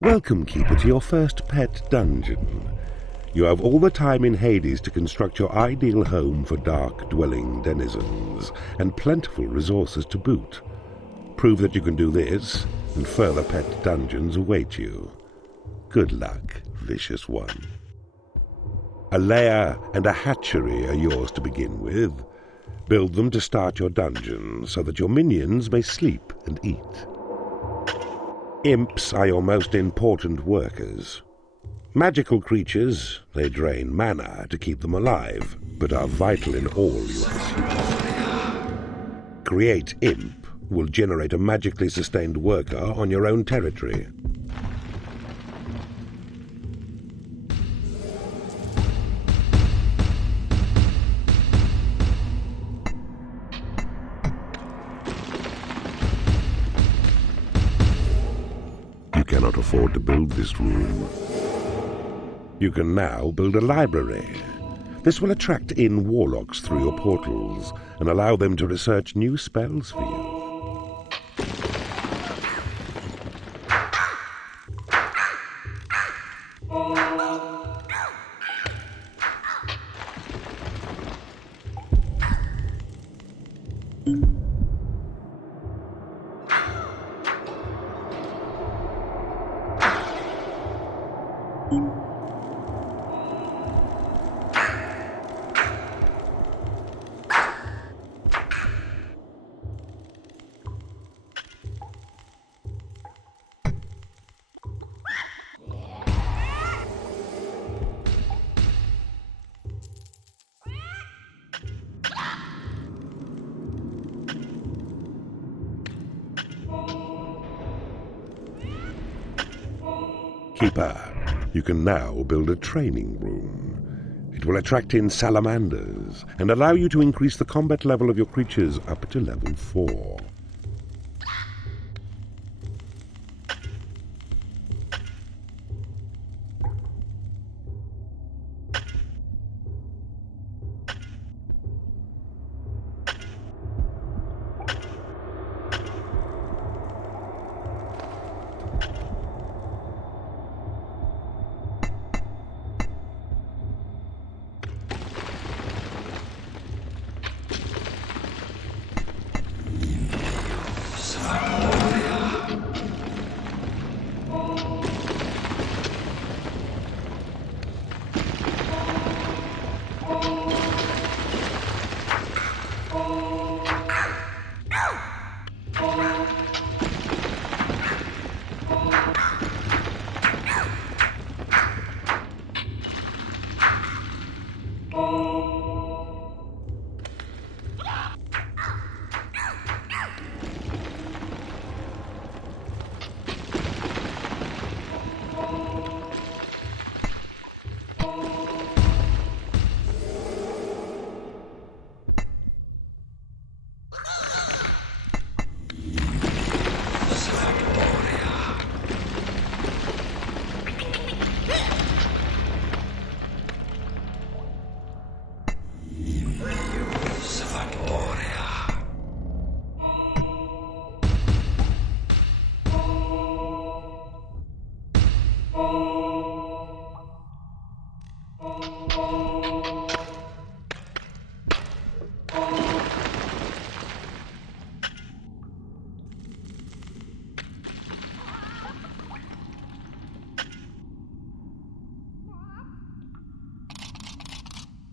Welcome, Keeper, to your first pet dungeon. You have all the time in Hades to construct your ideal home for dark-dwelling denizens, and plentiful resources to boot. Prove that you can do this, and further pet dungeons await you. Good luck, vicious one. A lair and a hatchery are yours to begin with. Build them to start your dungeon, so that your minions may sleep and eat. Imps are your most important workers. Magical creatures, they drain mana to keep them alive, but are vital in all your pursuits. Create Imp will generate a magically sustained worker on your own territory. You cannot afford to build this room. You can now build a library. This will attract in warlocks through your portals and allow them to research new spells for you. Keeper, you can now build a training room. It will attract in salamanders and allow you to increase the combat level of your creatures up to level 4.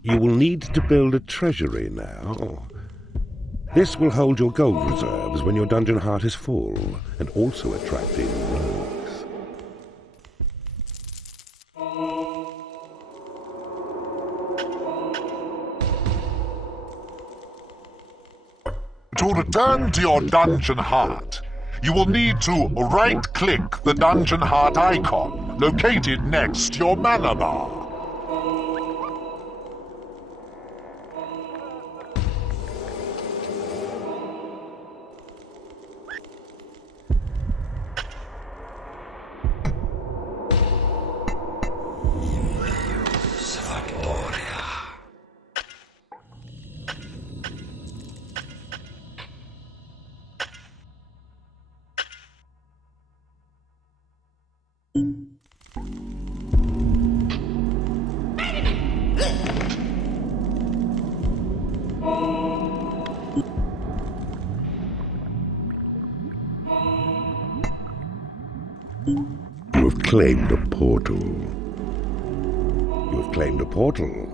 You will need to build a treasury now. This will hold your gold reserves when your dungeon heart is full, and also attract in rogues. To return to your dungeon heart, you will need to right-click the dungeon heart icon located next to your mana bar. You have claimed a portal. You have claimed a portal.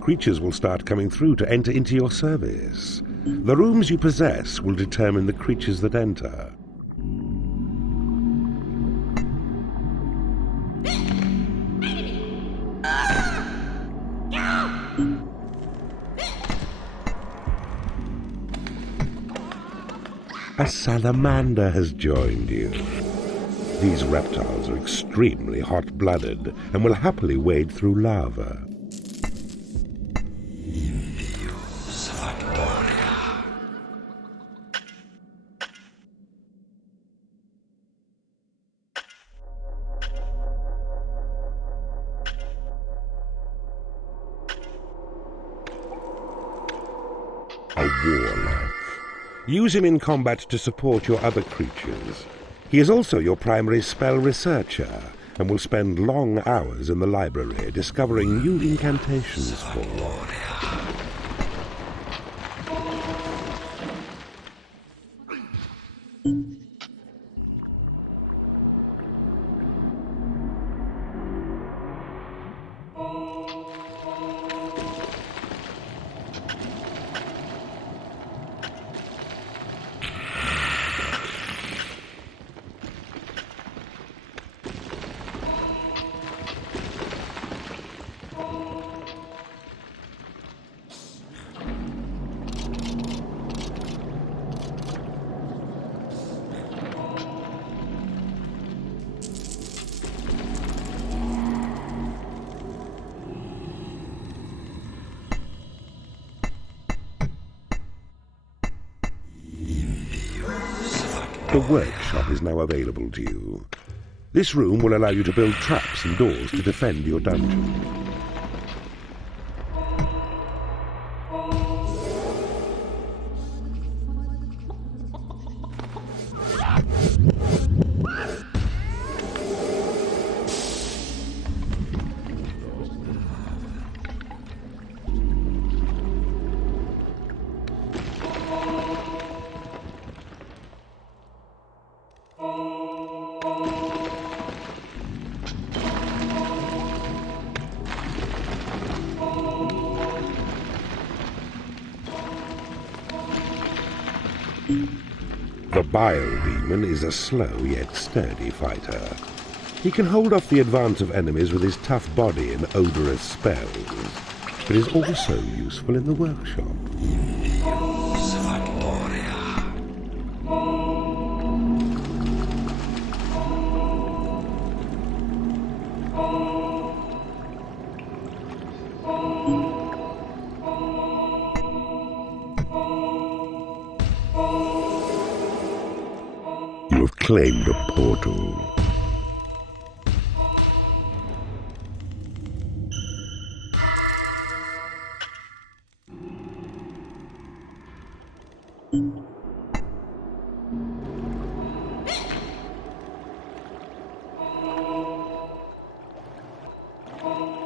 Creatures will start coming through to enter into your service. The rooms you possess will determine the creatures that enter. A salamander has joined you. These reptiles are extremely hot-blooded and will happily wade through lava. A warlock. Use him in combat to support your other creatures. He is also your primary spell researcher, and will spend long hours in the library discovering new incantations for you. The workshop is now available to you. This room will allow you to build traps and doors to defend your dungeon. The Bile Demon is a slow yet sturdy fighter. He can hold off the advance of enemies with his tough body and odorous spells, but is also useful in the workshop. You have claimed a portal.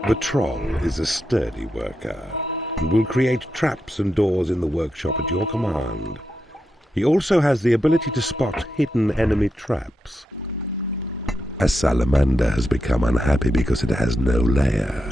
The troll is a sturdy worker and will create traps and doors in the workshop at your command. He also has the ability to spot hidden enemy traps. A salamander has become unhappy because it has no lair.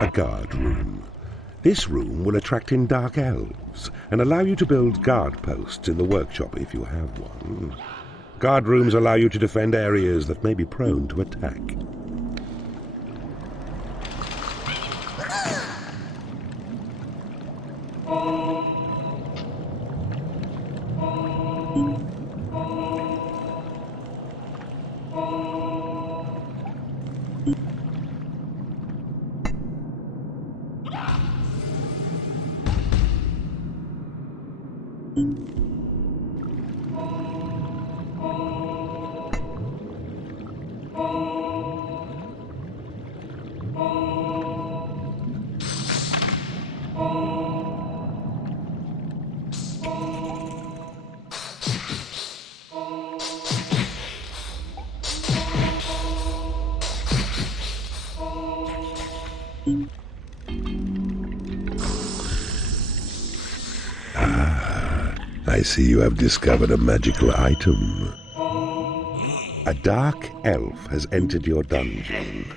A guard room. This room will attract in dark elves and allow you to build guard posts in the workshop if you have one. Guard rooms allow you to defend areas that may be prone to attack. I see you have discovered a magical item. A dark elf has entered your dungeon.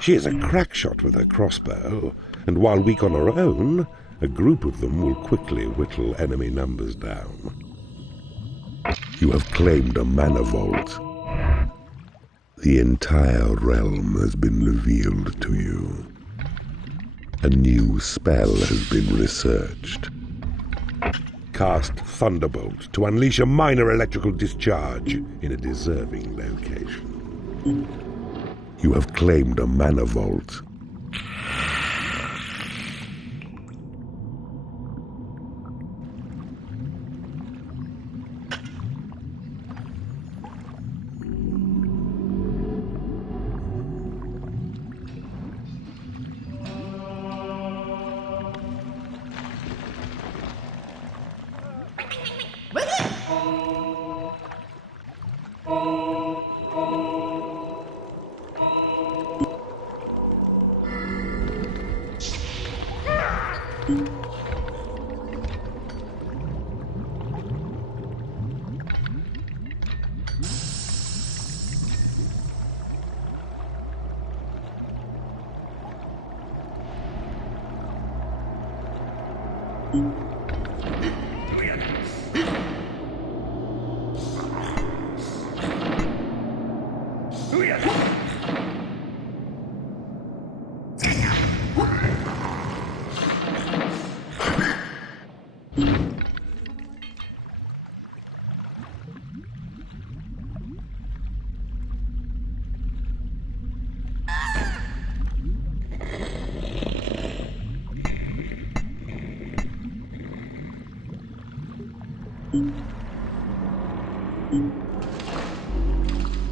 She is a crack shot with her crossbow, and while weak on her own, a group of them will quickly whittle enemy numbers down. You have claimed a mana vault. The entire realm has been revealed to you. A new spell has been researched. Cast Thunderbolt to unleash a minor electrical discharge in a deserving location. You have claimed a mana vault.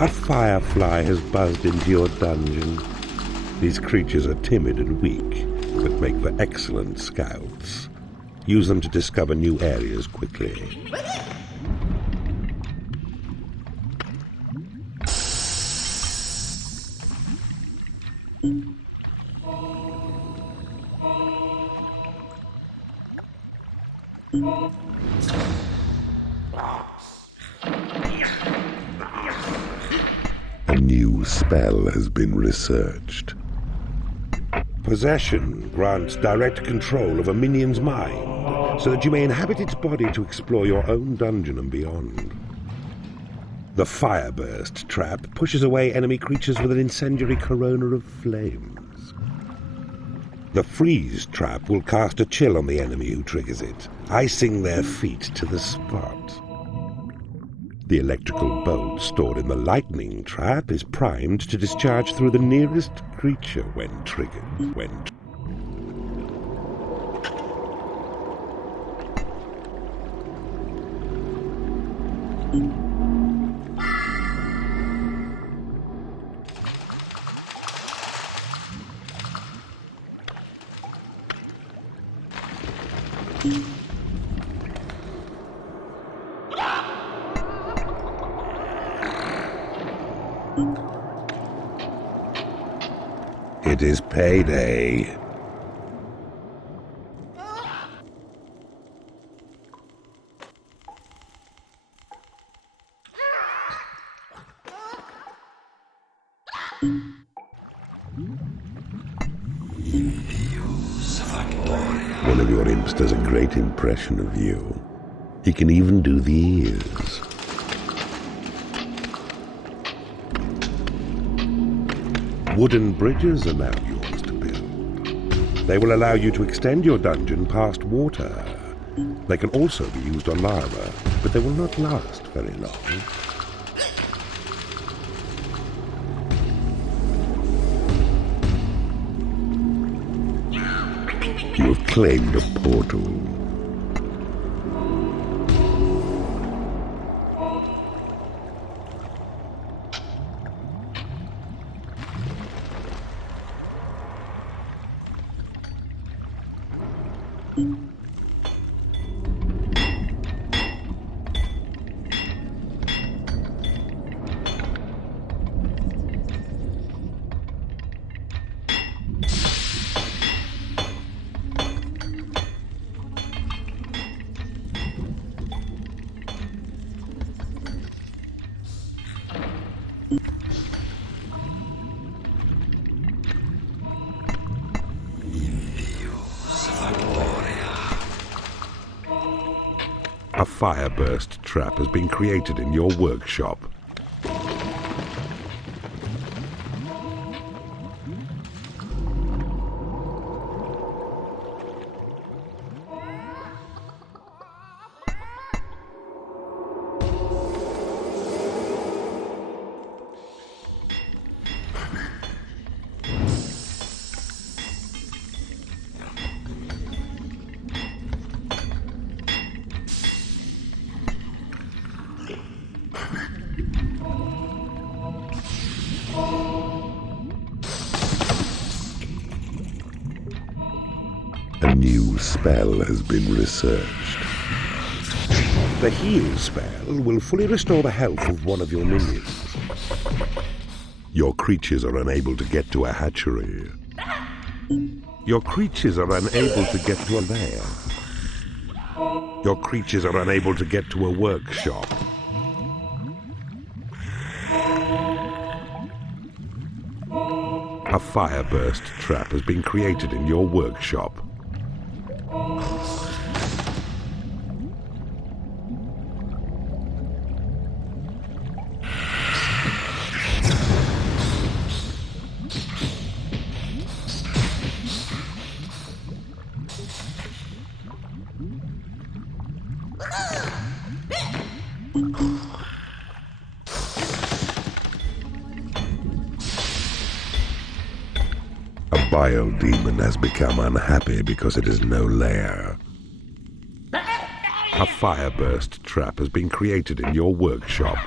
A firefly has buzzed into your dungeon. These creatures are timid and weak, but make for excellent scouts. Use them to discover new areas quickly. A new spell has been researched. Possession grants direct control of a minion's mind, so that you may inhabit its body to explore your own dungeon and beyond. The Fireburst trap pushes away enemy creatures with an incendiary corona of flames. The freeze trap will cast a chill on the enemy who triggers it, icing their feet to the spot. The electrical bolt stored in the lightning trap is primed to discharge through the nearest creature when triggered. It is payday. One of your imps does a great impression of you. He can even do the ears. Wooden bridges are now yours to build. They will allow you to extend your dungeon past water. They can also be used on lava, but they will not last very long. You have claimed a portal. A fireburst trap has been created in your workshop. A new spell has been researched. The heal spell will fully restore the health of one of your minions. Your creatures are unable to get to a hatchery. Your creatures are unable to get to a lair. Your creatures are unable to get to a workshop. A fireburst trap has been created in your workshop. A bile demon has become unhappy because it is no lair. A fireburst trap has been created in your workshop.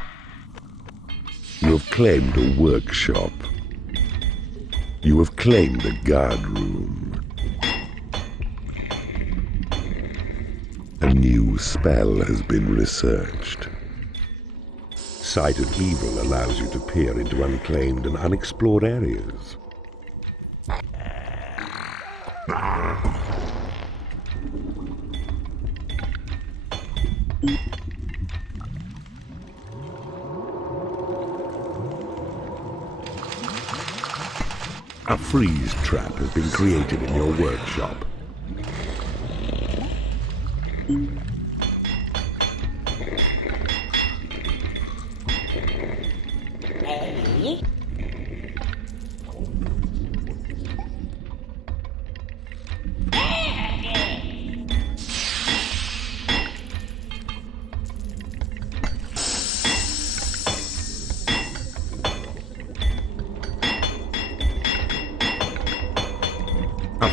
You have claimed a workshop. You have claimed a guard room. A new spell has been researched. Sight of Evil allows you to peer into unclaimed and unexplored areas. A freeze trap has been created in your workshop.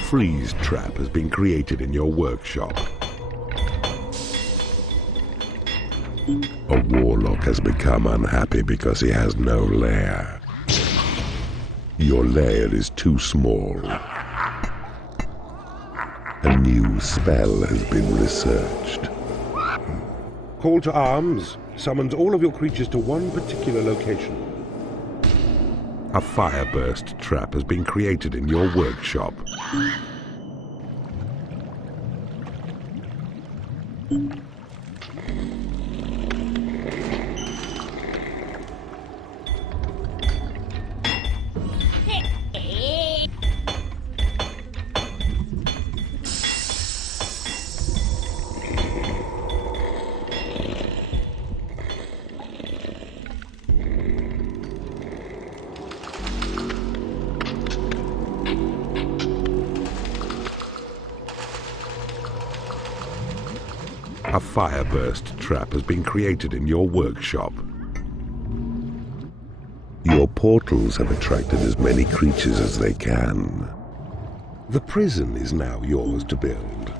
freeze trap has been created in your workshop. A warlock has become unhappy because he has no lair. Your lair is too small. A new spell has been researched. Call to arms summons all of your creatures to one particular location. A fireburst trap has been created in your workshop. A fireburst trap has been created in your workshop. Your portals have attracted as many creatures as they can. The prison is now yours to build.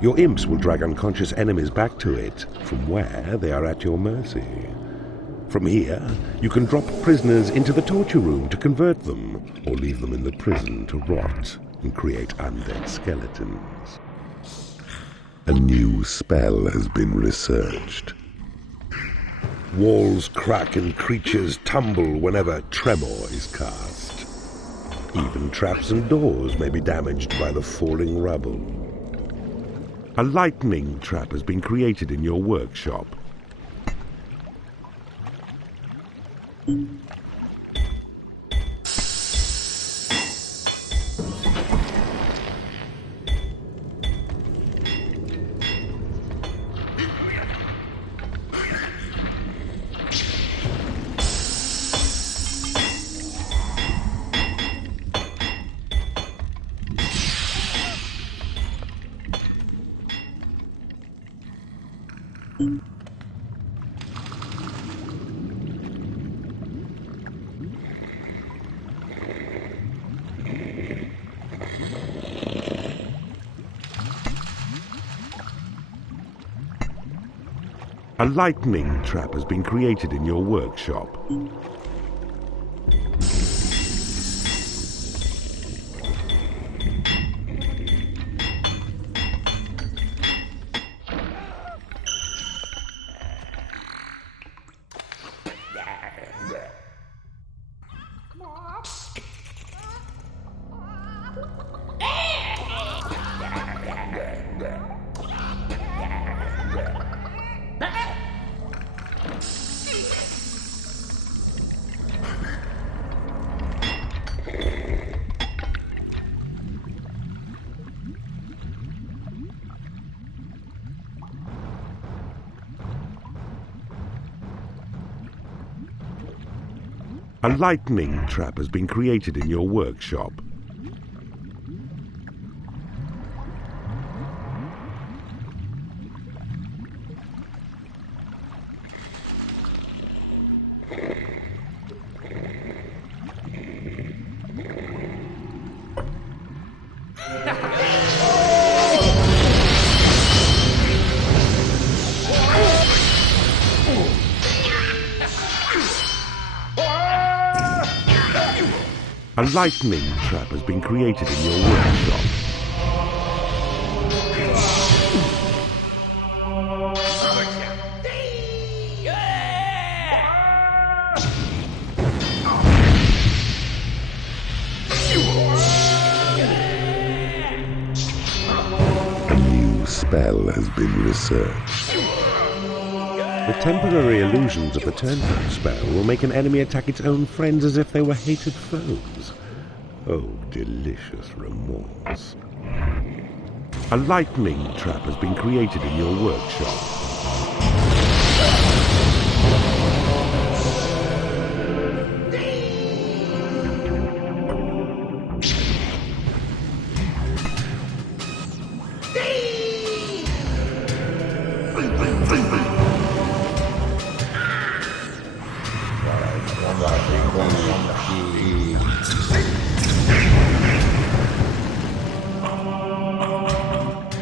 Your imps will drag unconscious enemies back to it, from where they are at your mercy. From here, you can drop prisoners into the torture room to convert them, or leave them in the prison to rot and create undead skeletons. A new spell has been researched. Walls crack and creatures tumble whenever tremor is cast. Even traps and doors may be damaged by the falling rubble. A lightning trap has been created in your workshop. A lightning trap has been created in your workshop. A lightning trap has been created in your workshop. A lightning trap has been created in your workshop. A new spell has been researched. The temporary illusions of the Turncoat spell will make an enemy attack its own friends as if they were hated foes. Oh, delicious remorse. A lightning trap has been created in your workshop.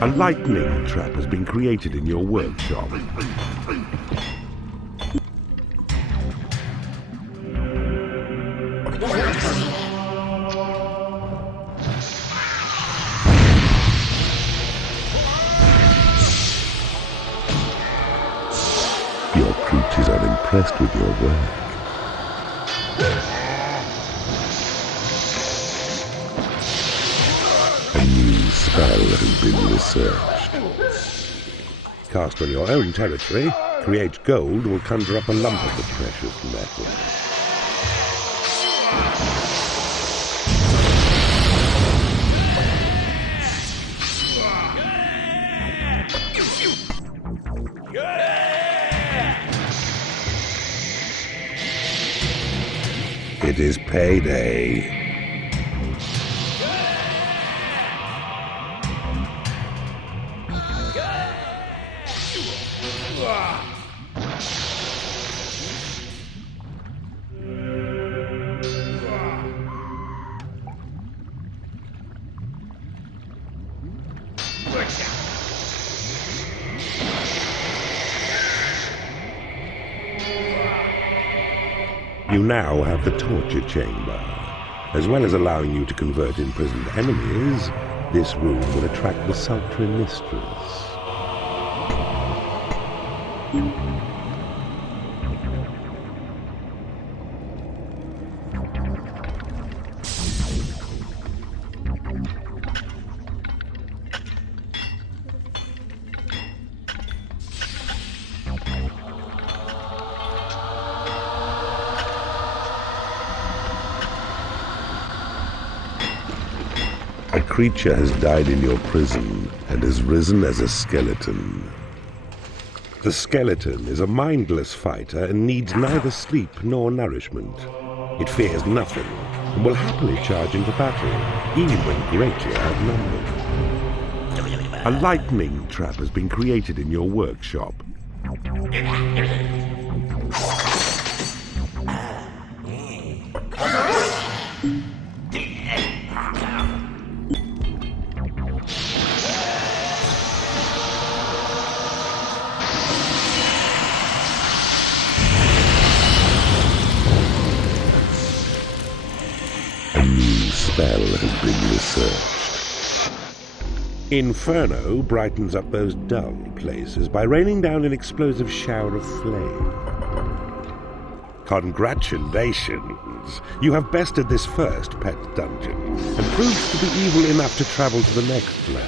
A lightning trap has been created in your workshop. Your creatures are impressed with your work. A new spell has been researched. Cast on your own territory, create gold will conjure up a lump of the precious metal. It is payday. You now have the torture chamber. As well as allowing you to convert imprisoned enemies, this room will attract the sultry mistress. A creature has died in your prison and has risen as a skeleton. The skeleton is a mindless fighter and needs neither sleep nor nourishment. It fears nothing and will happily charge into battle, even when greatly outnumbered. A lightning trap has been created in your workshop. A new spell has been researched. Inferno brightens up those dull places by raining down an explosive shower of flame. Congratulations! You have bested this first pet dungeon and proved to be evil enough to travel to the next land.